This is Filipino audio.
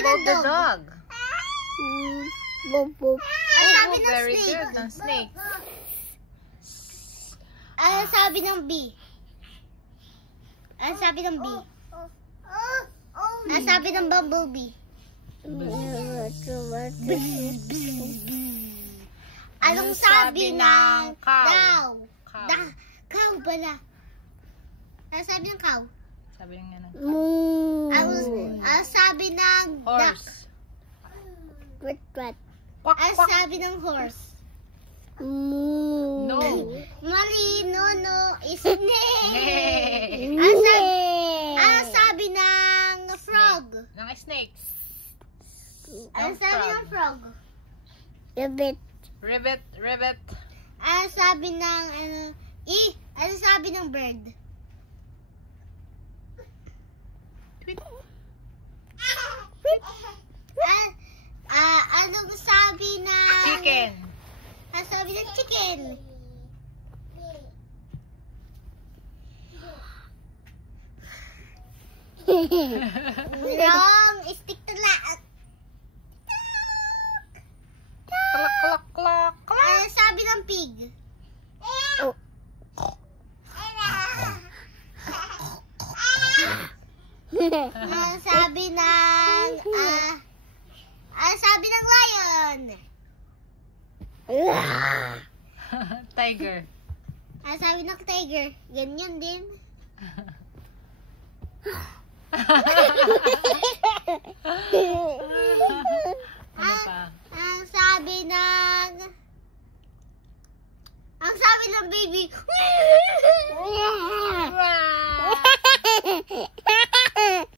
about the dog? Boop, boop. Ano sabi ng very snake? Good, ng snake. Ano sabi ng bee? Ano sabi ng bee? Ano sabi ng bumblebee? Anong sabi ng cow? Cow pala. Ano sabi ng cow? Sabi ng ano? Ano sabi ng duck? Horse. What? Quack, Ano quack. sabi ng horse? No. Mali, no, snake. Hey. Ano sabi ng frog? Ng snake. Ano sabi ng frog? Ribbit. Ano sabi ng ano sabi ng bird? Anong sabi ng Chicken. Ano sabi ng chicken? Wrong. Stick to lahat. Klak. Ano sabi ng pig? Ano sabi ng lion? Tiger. Ano sabi ng tiger? Ganyan din.